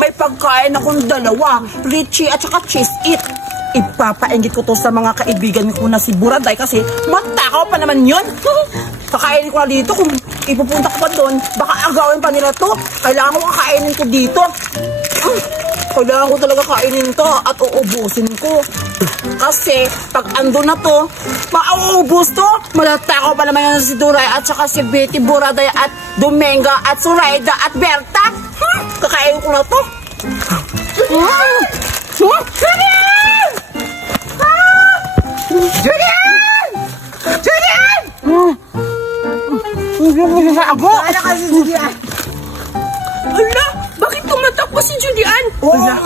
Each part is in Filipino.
May pagkain akong dalawa, Richie at saka Cheese It. Ipapainggit ko to sa mga kaibigan ko na si Buraday kasi matakaw pa naman yun. Kakainin ko na dito, kung ipupunta ko pa doon, baka agawin pa nila to. Kailangan ko kakainin ko dito. Kailangan ko talaga kainin to at uubusin ko. Kasi pag andun na to, mauubos to. Malatakaw pa naman yan si Duray at saka si Betty, Buraday at Domenga at Zoraida at Berta. Kakainin ko na to. Julian! Julian! Julian! Hindi mo ako. Wala ka si Julian. Hala, bakit tumatakbo si Julian? Oo nga.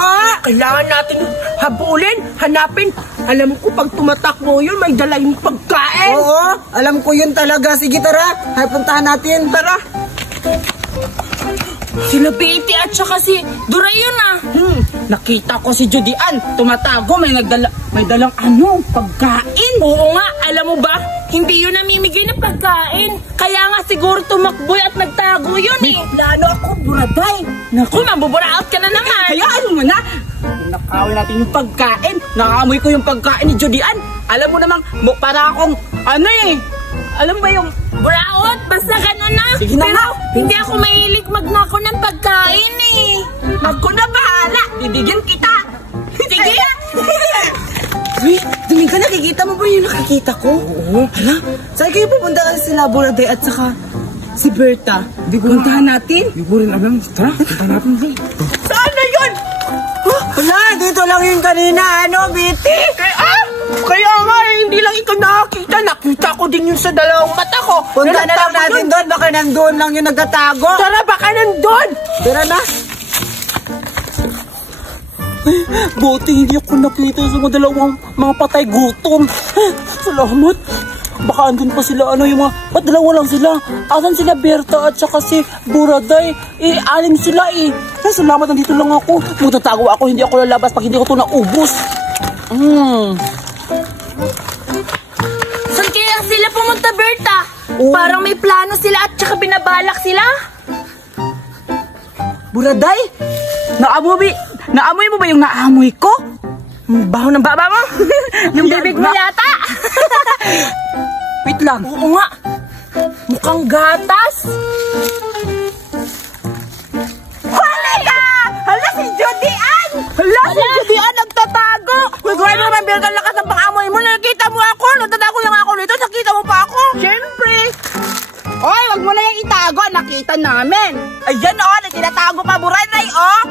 Kailangan natin habulin, hanapin. Alam ko pag tumatakbo yun, may dala yung pagkain. Oo, alam ko yun talaga. Sige, tara. Hay, puntahan natin. Tara. Sila Betty at saka si Duray yun ah. Nakita ko si Julian, tumatago, may dalang pagkain. Oo nga, alam mo ba? Hindi yun namimigay ng pagkain. Kaya nga siguro tumakbo at nagtago yun eh. Plano ako, Buraday. Naku, mabuburaot ka na naman. Hayaan mo na. Nakawin natin yung pagkain. Nakaamoy ko yung pagkain ni Julian. Alam mo namang, para akong, alam ba yung buraot? Basta gano'n na. Sige na. Pero hindi ako mahilig magnako ng pagkain eh. Ako na bahala. Bibigyan kita. Sige. Uy, Dominga, nakikita mo ba yung nakikita ko? Oo. Hala, saan kayo pupunta kasi sila Buraday at saka si Berta? Puntahan natin? Hindi ko rin alam. Tara, puntahan natin. Saan na yun? Wala, dito lang yun kanina. Betty? Kaya nga, hindi lang ikaw nakakita. Nakita ko din yun sa dalawang mata ko. Punta na lang natin doon. Baka nandun lang yung nagtatago. Tara, baka nandun. Tara na. Buti hindi ako nakita sa mga dalawang mga patay gutom. Salamat. Baka andun pa sila, yung mga, dalawa lang sila. Asan sila Berta at saka si Buraday? Anim sila eh. Salamat, nandito lang ako. Magtatago ako, hindi ako lalabas pag hindi ko ito naubos. Saan kaya sila pumunta, Berta? Parang may plano sila at saka binabalak sila. Buraday? Naamoy mo ba yung naamoy ko? Baho ng baba mo? Yung bibig mo yata. Wait lang. Oo nga. Mukhang gatas. Hala, si Julian! Hala, si Julian nagtatago! Grabe naman, Berta, lakas ng pang-amoy mo. Nakita mo ako. Nagtatago lang ako dito. Nakita mo pa ako. Siyempre. Oy, wag mo na yung itago. Nakita namin. Ayan, tinatago pa, Buraday,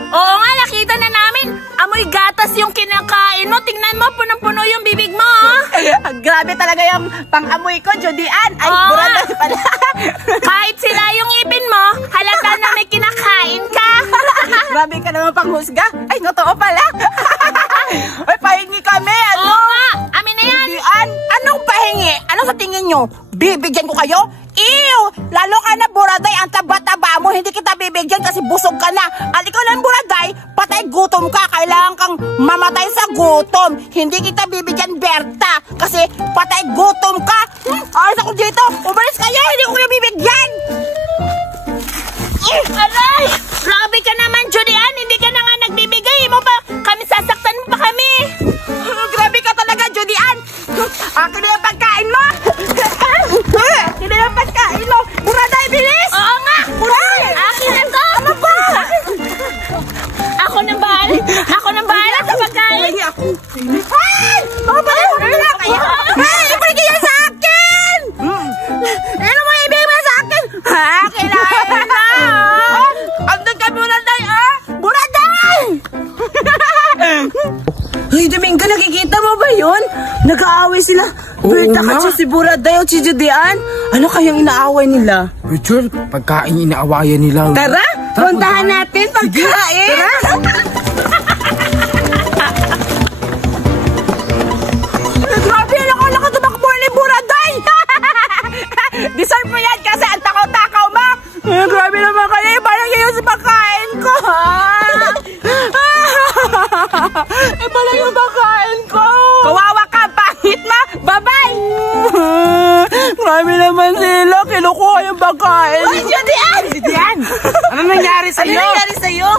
Oo nga, nakita na namin. Amoy gatas yung kinakain mo. Tingnan mo, punong-puno yung bibig mo, Grabe talaga yung pang-amoy ko, Julian. Ay, Oo. Buraday pala. Kahit sila yung ipin mo, halata na may kinakain ka. Grabe ka naman panghusga. Ay, totoo pala. Ay, pahingi kami. Oo nga, amin na yan. Julian, anong pahingi? Ano sa tingin nyo? Bibigyan ko kayo? Ew! Lalo ka na, Buraday, ang taba-taba mo. Hindi kita bibigyan kasi busog ka na. At ikaw lang, Buraday, patay gutom ka. Kailangan kang mamatay sa gutom. Hindi kita bibigyan, Berta, kasi patay gutom ka. Alis ako dito. Umalis kayo. Hindi ko kayo bibigyan. Aray! Grabe ka naman, Julian. Hindi ka na nga nagbibigay. Mo pa kami, sasaktan mo pa kami. Grabe ka talaga, Julian. Akin na yung pagkain mo. Akin na yung pagkain mo. Buraday, bilis. Oo nga. Buraday. Akin na to. Ano ba? Ako nang bahala. Ako nang bahala sa pagkain. Ay! Mabalik mo na kaya. Ay! Ibigay yan sa akin! Ano mo ibigay mo sa akin? Kailangan na! Andun ka, Buraday, Buraday! Ay, Dominga, nakikita mo ba yun? Nag-aaway sila. Berta at si Buraday o si Julian. Ano kayang inaaway nila? Richard, pagkain inaawayan nila. Tara, puntahan natin pagkain. Tara. Grabe, alam ko tumakbo ni Buraday! Deserve mo yan kasi ang takaw-takaw mo! Grabe naman kayo, parang kayo sa pagkain ko! Ibalang yung pagkain ko! Kawawa ka, pangit mo! Bye-bye! Grabe naman sila, kinukuha yung pagkain. Ay, Julian! Ano nangyari sa'yo? Ano nangyari sa'yo? sa'yo.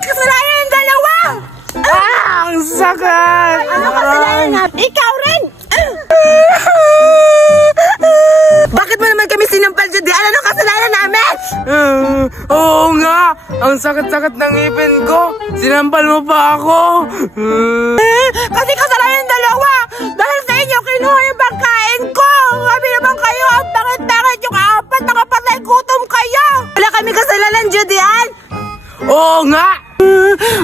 Kasalanan ng dalawa! Ang sakit! Ano kasalanan nga? Ikaw rin! Bakit mo naman kami sinampal, Judy? Ano kasalanan namin? Oo nga! Ang sakit-sakit ng ngipin ko! Sinampal mo pa ako! Kasi kasalanan ng dalawa! Dahil sa inyo, kinuha yung pagkain ko! Sabi naman kayo, ang pangit-pangit yung apat, nakapatay gutom kayo! Wala kami kasalanan, Judy Ann. Oo nga!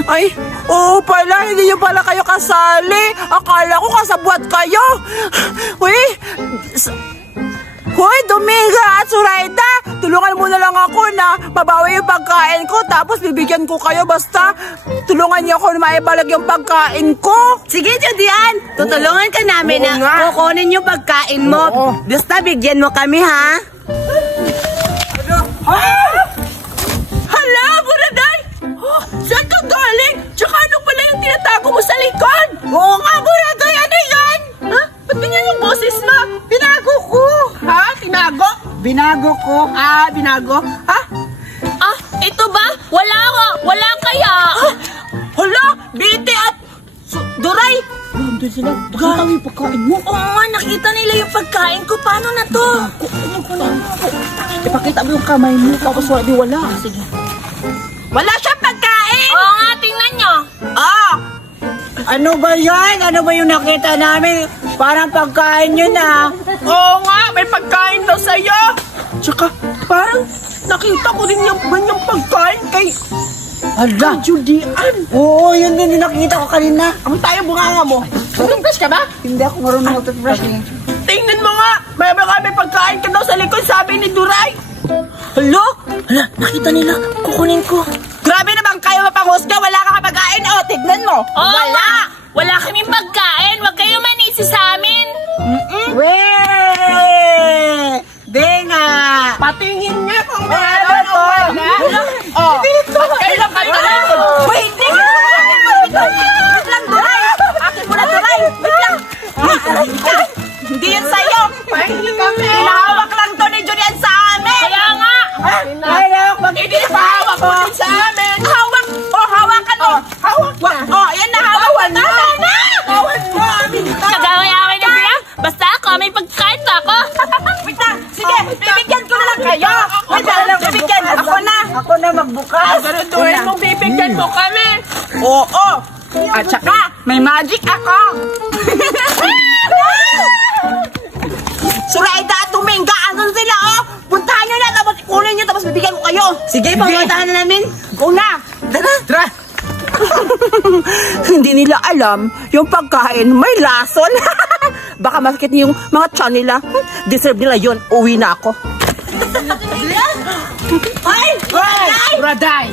Ay, oo pala, hindi nyo pala kayo kasali. Akala ko kasabwat kayo. Hoy, Dominga at Zoraida, tulungan mo na lang ako na mabawi yung pagkain ko, tapos bibigyan ko kayo, basta tulungan niyo ako na maibalag yung pagkain ko. Sige, Judy Ann. Tutulungan ka namin Oo na nga. kukunin yung pagkain mo. Oo. Basta bigyan mo kami, ha? Hala, Buraday! Oh, saan ka galing? Tsaka ano pala yung tinatago mo sa likod? Oo nga, Buraday, ano yan? Ha? Ba't ganyan yung boses mo? Binago ko. Ha? Tinago? Binago ko. Binago. Ha? Ah, ito ba? Wala kaya. Hala, Biti at Duray. Nandun sila. Nakita mo yung pagkain mo? Oo nga, nakita nila yung pagkain ko. Paano na to? Ipakita mo yung kamay mo, tapos wala. Sige. Wala siyang pagkain! Oo nga, tingnan nyo. Ano ba yan? Ano ba yung nakita namin? Parang pagkain yun Oo nga, may pagkain daw sa'yo. Tsaka, parang nakita ko din yung ganyang pagkain kay Judy Ann. Oo, yun din yung nakita ko kanina. Ang tayo bunganga mo. Toothbrush ka ba? Hindi ako marunong mag-toothbrush. Tingnan mo nga, may pagkain ka daw sa likod, sabi ni Duray. Hala, nakita nila. Kukunin ko. Grabe naman kayo mapanghusga. Wala ka kapagkain. O, tignan mo. Oo nga, wala kaming pagkain. Huwag kayo manisi sa amin. Weh! Di nga. Patingin nga kung Ano to? Oh. Dito. Kailan kayo na likod? Wait, di nga. Wait lang, Duray. Akin mo na, Duray. Wait lang. Hindi yun sa'yo. Pinahawak lang to ni Julian sa amin. Kaya nga. Hindi pahawak mo din sa amin. Hawak. Hawakan mo. Hawak na. Yan na, hawak na. Hawak mo. Nag-away-away na sila. Basta ako, may pagkain pa ako. Wait lang. Sige, bibigyan ko na lang kayo. Wait lang, bibigyan. Ako na. Ako na magbukas. Garuduhin mong bibigyan mo kami. Oo. At saka, may magic ako. Zoraida at Dominga, ano sila, puntahan nyo na, tapos kunin nyo, tapos bibigyan ko kayo. Sige, panguntahan na namin. Go na. Tara. Hindi nila alam yung pagkain may lason. Baka masakit yung mga tiyan nila. Deserve nila yun. Uwi na ako. Ay! Buraday!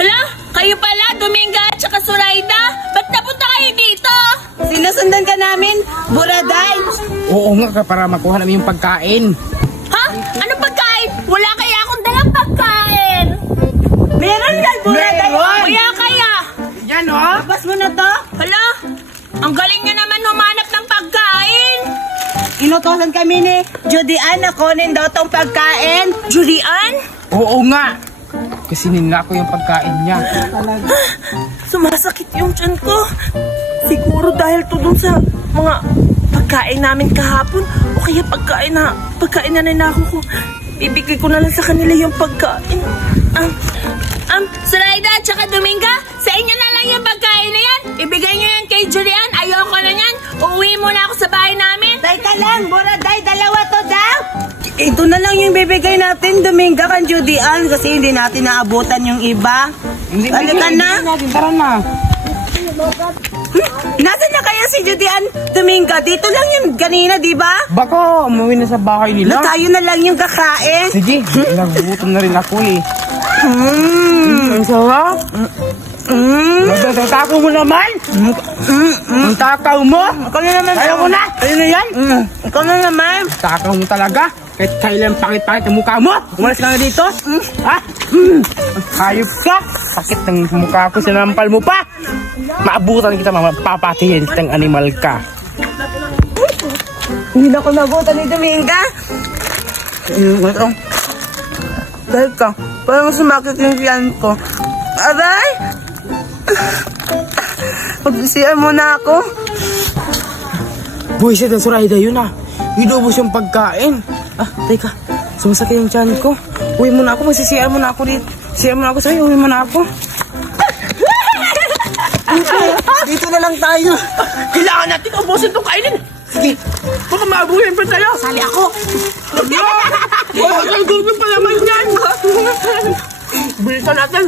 Hala, kayo pala, Dominga at saka Zoraida. Ba't napunta kayo dito? Sinusundan ka namin, Buraday. Oo nga, para makuha namin yung pagkain. Ha? Anong pagkain? Wala kaya akong dalang pagkain. Meron yan, Buraday. Kaya kaya. Yan Labas mo na to. Hala, ang galing nyo naman humanap ng pagkain. Inutosan kami ni Judy Ann na kunin daw tong pagkain. Judy Ann? Oo nga! Kasi ninla ko yung pagkain niya. Sumasakit yung tiyan ko. Siguro dahil to dun sa mga pagkain namin kahapon o kaya pagkain na ninako ko. Bibigay ko na lang sa kanila yung pagkain. Zoraida at saka Dominga, sa inyo na lang yung pagkain na yan. Ibigay nyo yan kay Julian. Ayoko na yan. Uuwi muna ako sa bahay namin. Teka lang, Buraday, dalawa to daw. Ito na lang yung bibigay natin, Dominga, kan Judy Ann, kasi hindi natin naabutan yung iba. Halika na. Tara na. Nasaan na kaya si Judy Ann, Dominga? Dito lang yung kanina, di ba? Baka umuwi na sa bahay nila. Tayo na lang yung kakain. Sige, nagugutom na rin ako eh. Ang sarap. Nagtatakaw mo naman. Ang takaw mo. Ikaw na naman. Ayaw ko na. Ayun na yan. Ikaw na naman. Takaw mo talaga. Kahit kailan pakit-pakit ang mukha mo. Umalis ka na dito. Ha? Hayop ka. Sakit ng mukha ko. Sinampal mo pa. Maabutan kita, mapapatihin kitang animal ka. Hindi na ako nabutan ni Dominga. Dahil ka, parang sumakit yung tiyan ko. Aray! Pagsisiyan mo na ako. Buwisit ang Zoraida yun ah. Inubos yung pagkain. Teka. Sumasakit yung tiyan ko. Uwi mo na ako. Magsisiyar mo na ako dito. Siyar mo na ako sa'yo. Uwi mo na ako. Dito na lang tayo. Kailangan natin ubusin itong kainin. Sige. Baka mabuhin pa tayo. Sali ako. Ang gusto pa naman yan. Bilisan natin.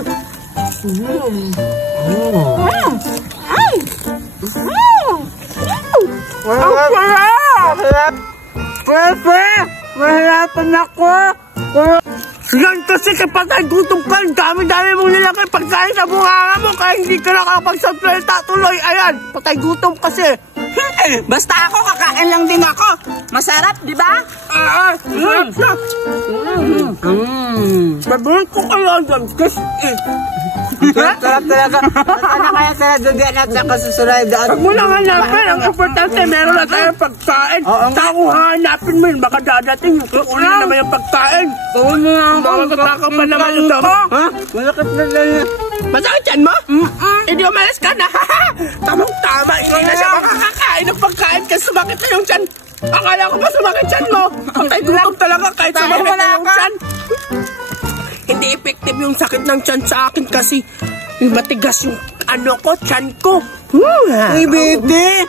Mahirapan ako. Yan kasi kapag ay gutom ka, dami-dami mong nilagay pagkain sa bunganga mo kaya hindi ka nakakapagsasalita tuloy. Ayan, patay gutom kasi. Basta ako, kakain lang din ako. Masarap, di ba? Sarap siya. Sabihin ko kayo dyan, kiss it. Sarap talaga. Ano kaya sila Judian at saka si Zoraida? Pag mo lang hanapin, ang importante, meron na tayong pagkain. Tako hanapin mo yun, baka dadating. Uli naman yung pagkain. Gawin mo nga ako. Baka pa naman yung damo. Malakit na lang. Masakit yan mo? Hindi umalis ka na. Tamang-tama, hindi na siya makakakain ng pagkain kasi sumakit na yung tiyan. Akala ko ba sumakit tiyan mo? Patay gutom talaga kahit sumakit na yung tiyan. Hindi effective yung sakit ng tiyan sa akin kasi matigas yung tiyan ko. Hey, baby.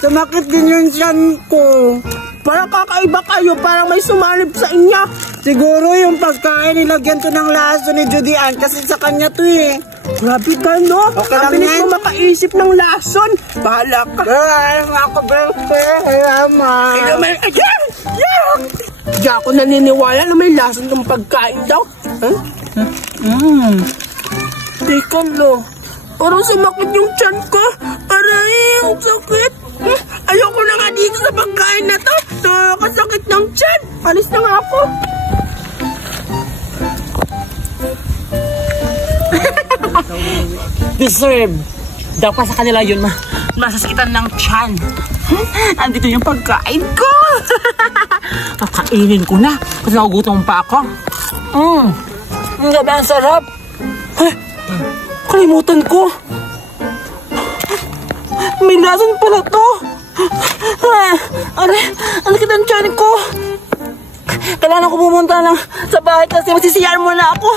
Sumakit din yung tiyan ko. Parang kakaiba kayo, parang may sumalib sa inyo. Siguro yung pagkain nilagyan to ng laso ni Judian kasi sa kanya to eh. Grabe ka, no? Okay lang ang bilis yan. mo makaisip ng lason. Bahala ka. Ay, ako birthday. Salamat. Again! Yeah! Di ako naniniwala na may lason ng pagkain daw. Teka, no. Parang sumakit yung tiyan ko. Aray, ang sakit. Ayoko na nga dito sa pagkain na to. Nakakasakit ng tiyan. Alis na nga ako. Deserve. Dapat sa kanila yun, masasakitan ng tiyan. Andito yung pagkain ko. Kakainin ko na kasi nagugutom pa ako. Ang gabi, ang sarap. Kalimutan ko. May lason pala to. Ano kita ang tiyan ko? Kailangan ko pumunta sa bahay kasi masisiyar mo na ako.